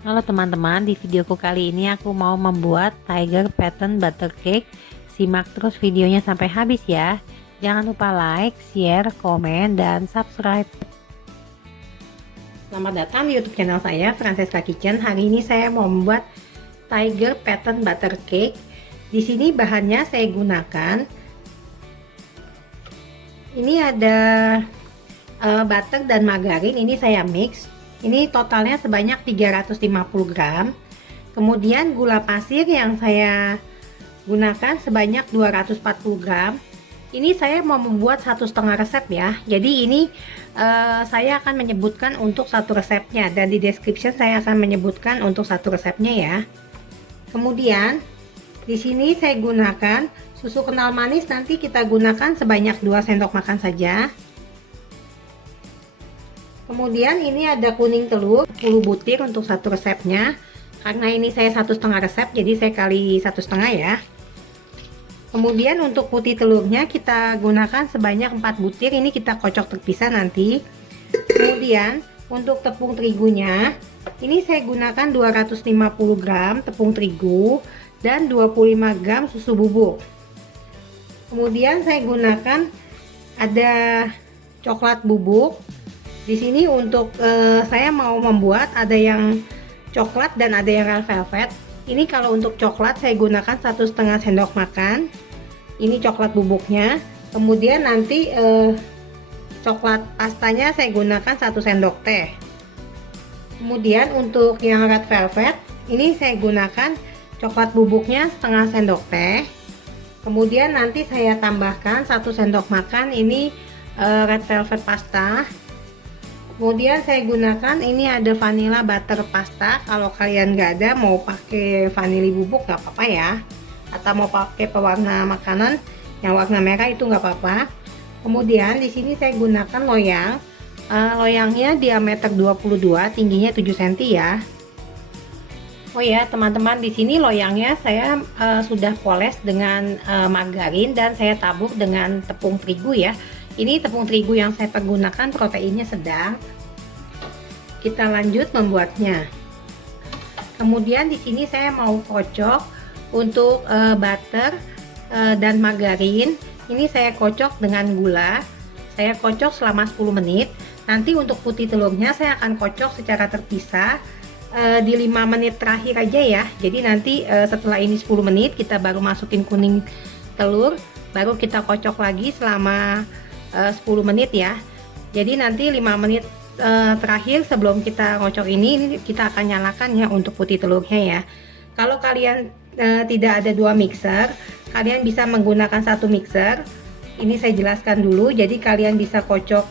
Halo teman-teman, di videoku kali ini aku mau membuat tiger pattern butter cake. Simak terus videonya sampai habis ya. Jangan lupa like, share, komen, dan subscribe. Selamat datang di YouTube channel saya, Francesca Kitchen. Hari ini saya mau membuat tiger pattern butter cake. Di sini bahannya saya gunakan ini ada butter dan margarin. Ini saya mix. Ini totalnya sebanyak 350 gram. Kemudian gula pasir yang saya gunakan sebanyak 240 gram. Ini saya mau membuat 1,5 resep ya. Jadi ini saya akan menyebutkan untuk satu resepnya, dan di description saya akan menyebutkan untuk satu resepnya ya. Kemudian di sini saya gunakan susu kental manis, nanti kita gunakan sebanyak 2 sendok makan saja. Kemudian ini ada kuning telur 10 butir untuk satu resepnya. Karena ini saya 1,5 resep, jadi saya kali 1,5 ya. Kemudian untuk putih telurnya kita gunakan sebanyak 4 butir. Ini kita kocok terpisah nanti. Kemudian untuk tepung terigunya, ini saya gunakan 250 gram tepung terigu dan 25 gram susu bubuk. Kemudian saya gunakan ada coklat bubuk. Di sini untuk saya mau membuat ada yang coklat dan ada yang red velvet. Ini kalau untuk coklat saya gunakan 1,5 sendok makan. Ini coklat bubuknya. Kemudian nanti coklat pastanya saya gunakan 1 sendok teh. Kemudian untuk yang red velvet, ini saya gunakan coklat bubuknya setengah sendok teh. Kemudian nanti saya tambahkan 1 sendok makan ini red velvet pasta. Kemudian saya gunakan ini ada vanilla butter pasta. Kalau kalian nggak ada, mau pakai vanili bubuk nggak apa-apa ya, atau mau pakai pewarna makanan yang warna merah itu nggak apa-apa. Kemudian di sini saya gunakan loyang. Loyangnya diameter 22, tingginya 7 cm ya. Oh ya teman-teman, di sini loyangnya saya sudah poles dengan margarin dan saya tabur dengan tepung terigu ya. Ini tepung terigu yang saya pergunakan proteinnya sedang. Kita lanjut membuatnya. Kemudian di sini saya mau kocok untuk butter dan margarin. Ini saya kocok dengan gula. Saya kocok selama 10 menit. Nanti untuk putih telurnya saya akan kocok secara terpisah di 5 menit terakhir aja ya. Jadi nanti setelah ini 10 menit kita baru masukin kuning telur, baru kita kocok lagi selama 10 menit ya. Jadi nanti 5 menit terakhir sebelum kita ngocok ini kita akan nyalakan ya untuk putih telurnya ya. Kalau kalian tidak ada 2 mixer, kalian bisa menggunakan 1 mixer. Ini saya jelaskan dulu. Jadi kalian bisa kocok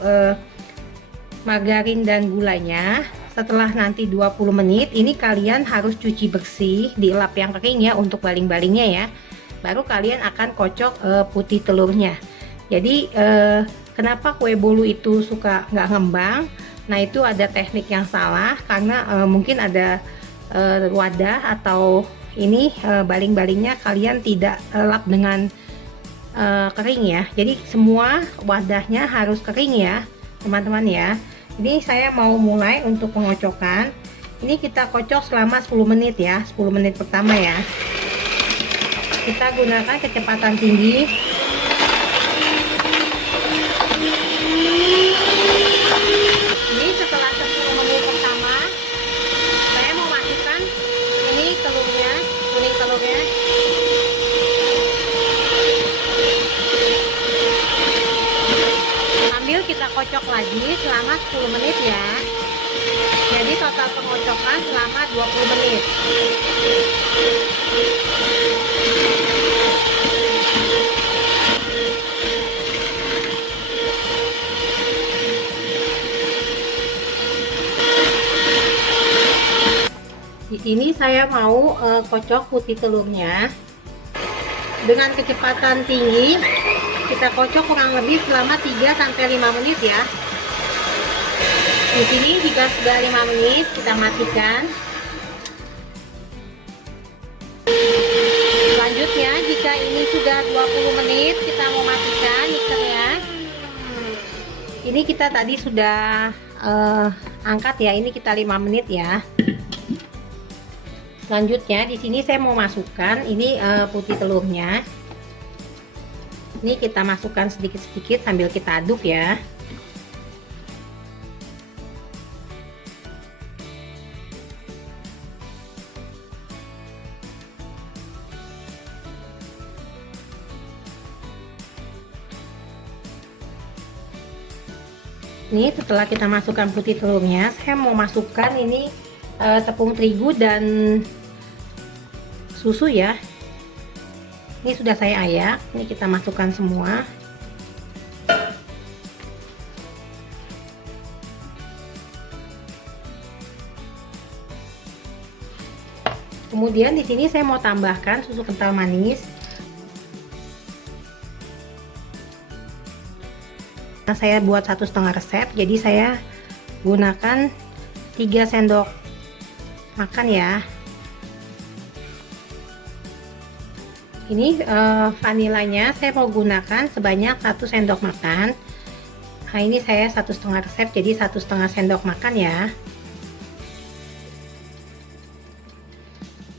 margarin dan gulanya. Setelah nanti 20 menit ini kalian harus cuci bersih, dielap yang kering ya untuk baling-balingnya ya. Baru kalian akan kocok putih telurnya. Jadi kenapa kue bolu itu suka nggak ngembang? Nah itu ada teknik yang salah karena mungkin ada wadah atau ini baling-balingnya kalian tidak lap dengan kering ya. Jadi semua wadahnya harus kering ya teman-teman ya. Ini saya mau mulai untuk pengocokan. Ini kita kocok selama 10 menit ya, 10 menit pertama ya. Kita gunakan kecepatan tinggi. Ini setelah 10 menit pertama saya mau masukkan ini telurnya, kuning telurnya. Sambil kita kocok lagi selama 10 menit ya. Jadi total pengocokan selama 20 menit. Di sini saya mau kocok putih telurnya dengan kecepatan tinggi. Kita kocok kurang lebih selama 3-5 menit ya. Di sini jika sudah 5 menit kita matikan. Selanjutnya jika ini sudah 20 menit kita mau matikan mixernya. Ini kita tadi sudah angkat ya, ini kita 5 menit ya. Selanjutnya di sini saya mau masukkan ini putih telurnya. Ini kita masukkan sedikit-sedikit sambil kita aduk ya. Ini setelah kita masukkan putih telurnya, saya mau masukkan ini tepung terigu dan susu ya. Ini sudah saya ayak, ini kita masukkan semua. Kemudian di sini saya mau tambahkan susu kental manis. Nah, saya buat 1,5 resep, jadi saya gunakan 3 sendok makan ya. Ini vanilanya saya mau gunakan sebanyak 1 sendok makan. Nah, ini saya 1,5 resep, jadi 1,5 sendok makan ya.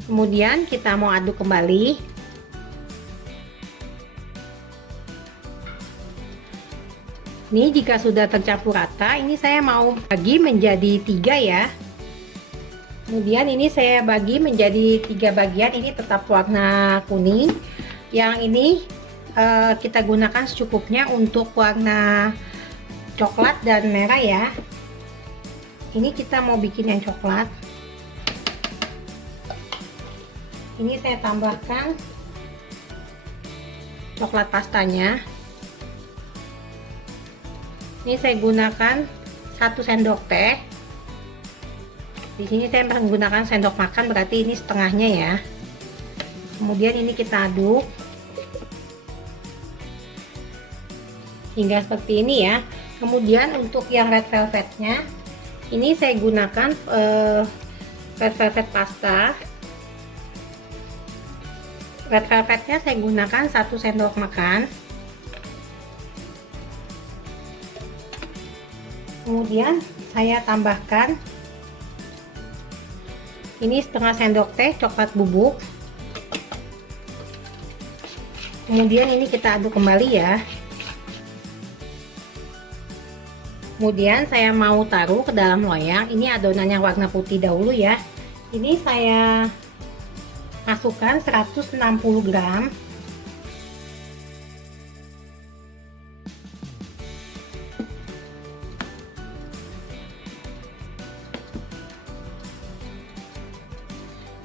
Kemudian kita mau aduk kembali. Ini jika sudah tercampur rata, ini saya mau bagi menjadi 3 ya. Kemudian ini saya bagi menjadi 3 bagian, ini tetap warna kuning. Yang ini kita gunakan secukupnya untuk warna coklat dan merah ya. Ini kita mau bikin yang coklat. Ini saya tambahkan coklat pastanya. Ini saya gunakan 1 sendok teh. Di sini saya menggunakan sendok makan, berarti ini setengahnya ya. Kemudian ini kita aduk hingga seperti ini ya. Kemudian untuk yang red velvetnya, ini saya gunakan red velvet pasta. Red velvetnya saya gunakan 1 sendok makan. Kemudian saya tambahkan ini setengah sendok teh coklat bubuk. Kemudian ini kita aduk kembali ya. Kemudian saya mau taruh ke dalam loyang. Ini adonan yang warna putih dahulu ya. Ini saya masukkan 160 gram.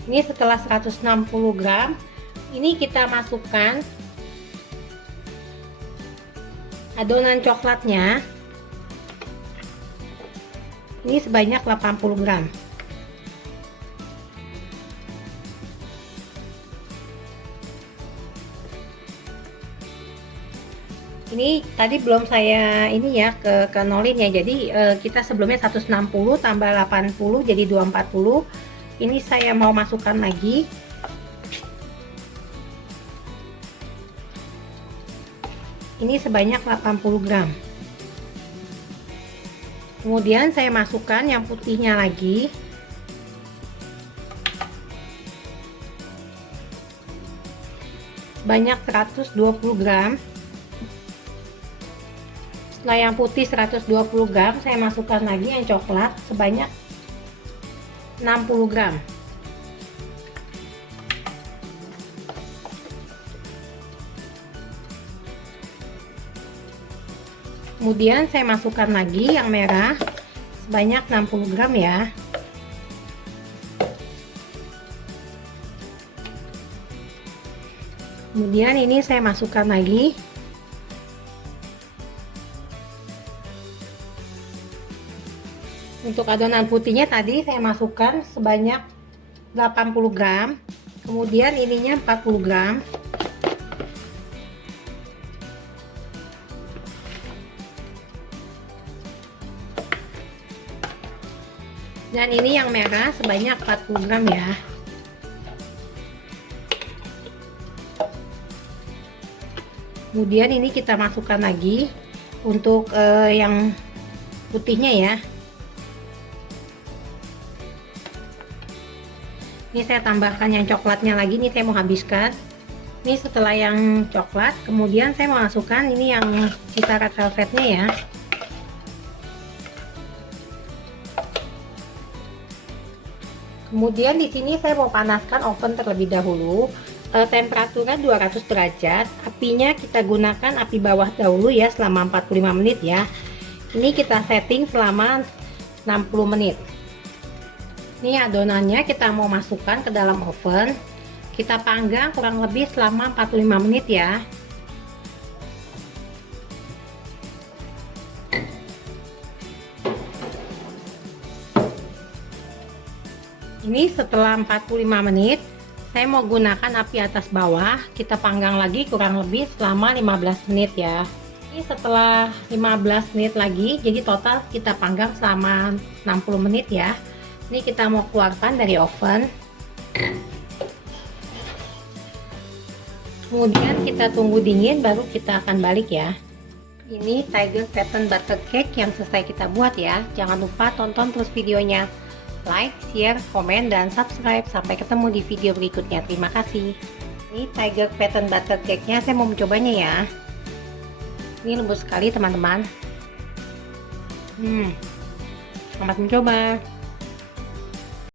Ini setelah 160 gram, ini kita masukkan adonan coklatnya. Ini sebanyak 80 gram. Ini tadi belum saya ini ya ke nolin ya. Jadi kita sebelumnya 160 tambah 80 jadi 240. Ini saya mau masukkan lagi. Ini sebanyak 80 gram. Kemudian saya masukkan yang putihnya lagi. Sebanyak 120 gram. Setelah yang putih 120 gram, saya masukkan lagi yang coklat sebanyak 60 gram. Kemudian saya masukkan lagi yang merah sebanyak 60 gram ya. Kemudian ini saya masukkan lagi untuk adonan putihnya tadi saya masukkan sebanyak 80 gram. Kemudian ininya 40 gram. Dan ini yang merah sebanyak 40 gram ya. Kemudian ini kita masukkan lagi untuk yang putihnya ya. Ini saya tambahkan yang coklatnya lagi, nih saya mau habiskan. Ini setelah yang coklat, kemudian saya mau masukkan ini yang sisa red velvetnya ya. Kemudian di sini saya mau panaskan oven terlebih dahulu. Temperaturnya 200 derajat. Apinya kita gunakan api bawah dahulu ya selama 45 menit ya. Ini kita setting selama 60 menit. Ini adonannya kita mau masukkan ke dalam oven. Kita panggang kurang lebih selama 45 menit ya. Ini setelah 45 menit, saya mau gunakan api atas bawah. Kita panggang lagi kurang lebih selama 15 menit ya. Ini setelah 15 menit lagi, jadi total kita panggang selama 60 menit ya. Ini kita mau keluarkan dari oven. Kemudian kita tunggu dingin, baru kita akan balik ya. Ini Tiger Pattern Butter Cake yang selesai kita buat ya. Jangan lupa tonton terus videonya. Like, share, komen, dan subscribe. Sampai ketemu di video berikutnya. Terima kasih. Ini Tiger Pattern Butter Cake-nya saya mau mencobanya ya. Ini lembut sekali teman-teman. Selamat mencoba.